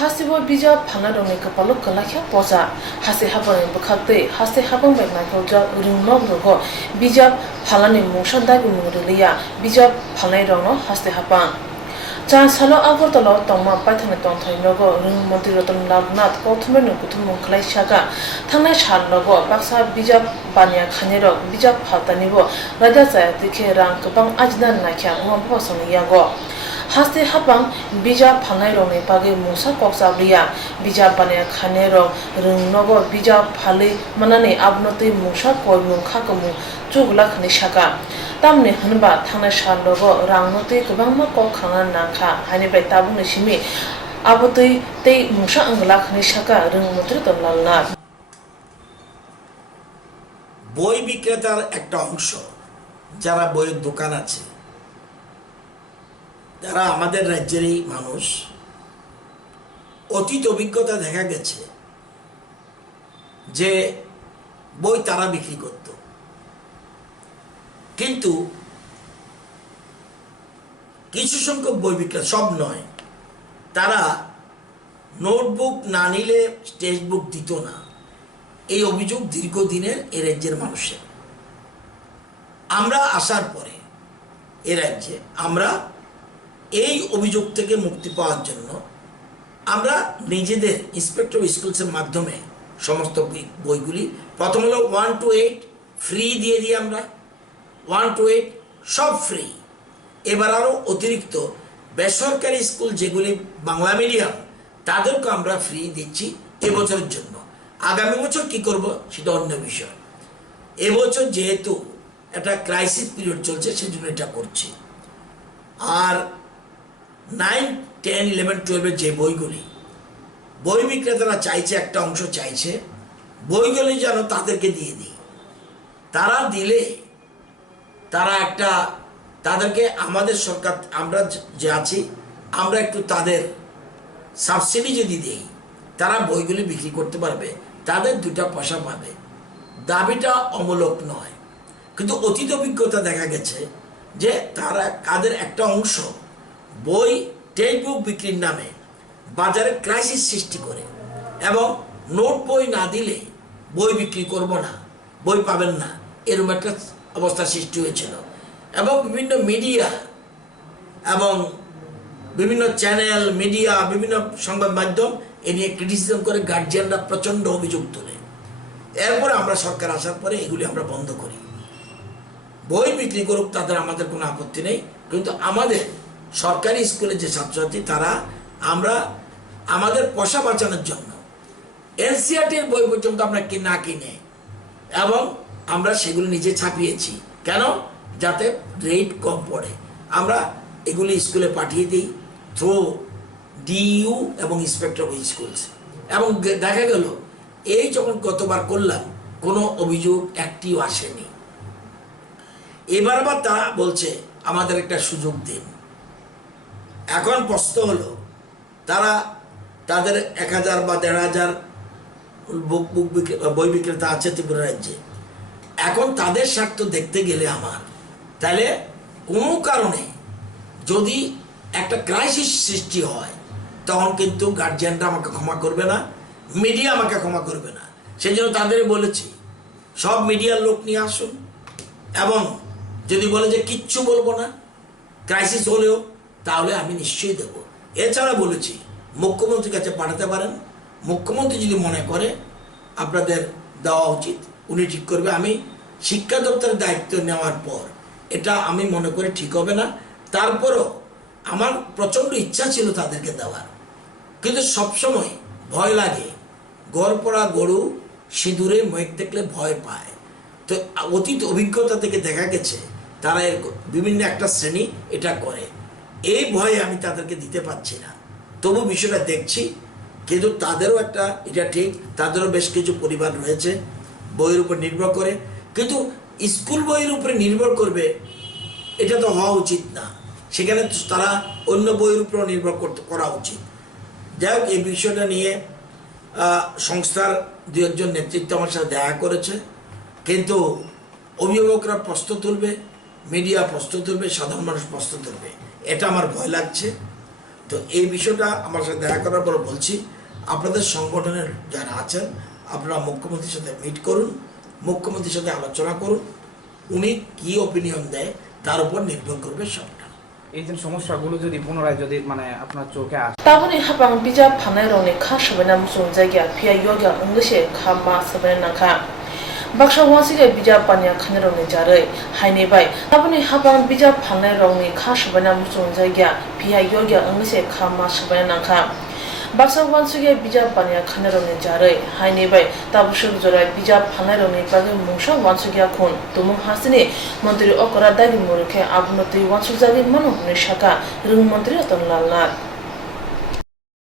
Hasibo bija phanaroni kapalo kalakya poza hase habang bukhakte hase habang bekna koja ringnom rogo bija phalani mungshanda gumuriya bija phalai rono hase habang Chan salo agortalo tongma paithane tongthai nogo ring mantri ratan labnath kothme no kuthum khlai shaga thangnai shan nogo baksa bija banya khanero bija phatanibo raja cha dikhe rang kabang ajnan nakhya ngom phosong yago Haste habang bija phanai rong ne page musa koksa bria bija banya khanero ring nogo bija phale manane abnote musa koi mungkha kamu chugla khani shaka tamne hanba thana shan logo rangnote kabang ma kok khana nangkha hani bai tabung ne simi abotoi te musa angla khani shaka ring mutri tonlalna বই বিক্রেতার একটা অংশ যারা বইয়ের দোকান আছে যারা আমাদের রাজ্যেরই মানুষ অতীত অভিজ্ঞতা দেখা গেছে যে বই তারা বিক্রি করত কিন্তু কিছু সংখ্যক বই বিক্রেতা সব নয় তারা নোটবুক না নিলে টেক্সট বুক দিত না এই অভিযোগ দীর্ঘদিনের এ রাজ্যের মানুষের আমরা আসার পরে এ রাজ্যে আমরা এই অভিযোগ থেকে মুক্তি পাওয়ার জন্য আমরা নিজেদের ইন্সপেক্টর স্কুলসের মাধ্যমে সমস্ত বইগুলি প্রথম হলো 1 to 8 ফ্রি দিয়ে দিই আমরা 1 to 8 সব ফ্রি এবার আরও অতিরিক্ত বেসরকারি স্কুল যেগুলি বাংলা মিডিয়াম তাদেরকে আমরা ফ্রি দিচ্ছি এবছরের জন্য আগামী বছর কি করব সেটা অন্য বিষয় এবছর যেহেতু একটা ক্রাইসিস পিরিয়ড চলছে সেজন্য এটা করছি আর 9, 10, 11, 12 যে বইগুলি বই বিক্রেতারা চাইছে একটা অংশ চাইছে বইগুলি যেন তাদেরকে দিয়ে দিই তারা দিলে তারা একটা তাদেরকে আমাদের সরকার আমরা যে আছি আমরা একটু তাদের সাবসিডি যদি দিই তারা বইগুলি বিক্রি করতে পারবে তাদের দুটা পয়সা পাবে দাবিটা অমূলক নয় কিন্তু অতীত অভিজ্ঞতা দেখা গেছে যে তারা তাদের একটা অংশ বই টেক্সট বুক বিক্রির নামে বাজারে ক্রাইসিস সৃষ্টি করে এবং নোট বই না দিলে বই বিক্রি করব না বই পাবেন না এরকম একটা অবস্থা সৃষ্টি হয়েছিল এবং বিভিন্ন মিডিয়া এবং বিভিন্ন চ্যানেল মিডিয়া বিভিন্ন সংবাদ মাধ্যম এ নিয়ে ক্রিটিসিজম করে গার্জিয়ানরা প্রচণ্ড অভিযোগ তোলে এরপরে আমরা সরকার আসার পরে এগুলি আমরা বন্ধ করি বই বিক্রি করুক তাদের আমাদের কোনো আপত্তি নেই কিন্তু আমাদের সরকারি স্কুলে যে ছাত্রছাত্রী তারা আমরা আমাদের পয়সা বাঁচানোর জন্য এনসিইআরটির বই পর্যন্ত আমরা না কিনে এবং আমরা সেগুলো নিজে ছাপিয়েছি কেন যাতে রেট কম পড়ে আমরা এগুলি স্কুলে পাঠিয়ে দিই থ্রু ডিইউ এবং ইন্সপেক্টর অফ স্কুলস এবং দেখা গেল এই যখন গতবার করলাম কোনো অভিযোগ একটিও আসেনি এবার আবার তারা বলছে আমাদের একটা সুযোগ দিন এখন প্রশ্ন হলো তারা তাদের 1000 বা 1500 বই বিক্রেতা আছে ত্রিপুরা রাজ্যে এখন তাদের স্বার্থ দেখতে গেলে আমার তাহলে কোনো কারণে যদি একটা ক্রাইসিস সৃষ্টি হয় তখন কিন্তু গার্জিয়ানরা আমাকে ক্ষমা করবে না মিডিয়া আমাকে ক্ষমা করবে না সেই জন্য তাদের বলেছি সব মিডিয়ার লোক নিয়ে আসুন এবং যদি বলে যে কিচ্ছু বলবো না ক্রাইসিস হলেও তাহলে আমি নিশ্চয়ই দেব এছাড়া বলেছি মুখ্যমন্ত্রীর কাছে পাঠাতে পারেন মুখ্যমন্ত্রী যদি মনে করে আপনাদের দেওয়া উচিত উনি ঠিক করবে আমি শিক্ষা দপ্তরের দায়িত্ব নেওয়ার পর এটা আমি মনে করি ঠিক হবে না তারপরও আমার প্রচণ্ড ইচ্ছা ছিল তাদেরকে দেওয়ার কিন্তু সবসময় ভয় লাগে গড় পড়া গরু সিঁদুরে মেঘ দেখলে ভয় পায় তো অতীত অভিজ্ঞতা থেকে দেখা গেছে তারা বিভিন্ন একটা শ্রেণী এটা করে এই ভয়ে আমি তাদেরকে দিতে পারছি না তবু বিষয়টা দেখছি কিন্তু তাদেরও একটা এটা ঠিক তাদেরও বেশ কিছু পরিবার রয়েছে বইয়ের উপর নির্ভর করে কিন্তু স্কুল বইয়ের উপরে নির্ভর করবে এটা তো হওয়া উচিত না সেখানে তারা অন্য বইয়ের উপরও নির্ভর করা উচিত যাই হোক এই বিষয়টা নিয়ে সংস্থার 2-1 জন নেতৃত্ব আমার সাথে দেখা করেছে কিন্তু অভিভাবকরা প্রশ্ন তুলবে মিডিয়া প্রশ্ন তুলবে সাধারণ মানুষ প্রশ্ন তুলবে এটা আমার ভয় লাগছে তো এই বিষয়টা আমার সাথে দেখা করার পর বলছি, আপনাদের সংগঠনের যারা আছেন আপনারা মুখ্যমন্ত্রীর সাথে মিট করুন, মুখ্যমন্ত্রীর সাথে আলোচনা করুন, উনি কি অপিনিয়ন দেয় তার উপর নির্ভর করবে সবটা। এই যে সমস্যাগুলো যদি পুনরায় যদি মানে আপনার চোখে আসে তাবনি হাবাং বিজাব ফানাই রংনি খা সবেনা মুসুং জায়গা ফিয়া ইয়োগা ইংলিশে খা মা সবেনা নাখা baksa wansige bijab panya khanerongni jarei haini bai tabuni habang bijab phanai rongni kha shabana musung jaigya phia yogya anglise kha ma shabana nakha baksa wansige bijab panya khanerongni jarei haini bai tabushuk jorai bijab phanai rongni pagi mungsha wansugya khon tumung hasini mantri okara dagi murukhe abunoti wansujagi manu ni shaka rung mantri aton lalnat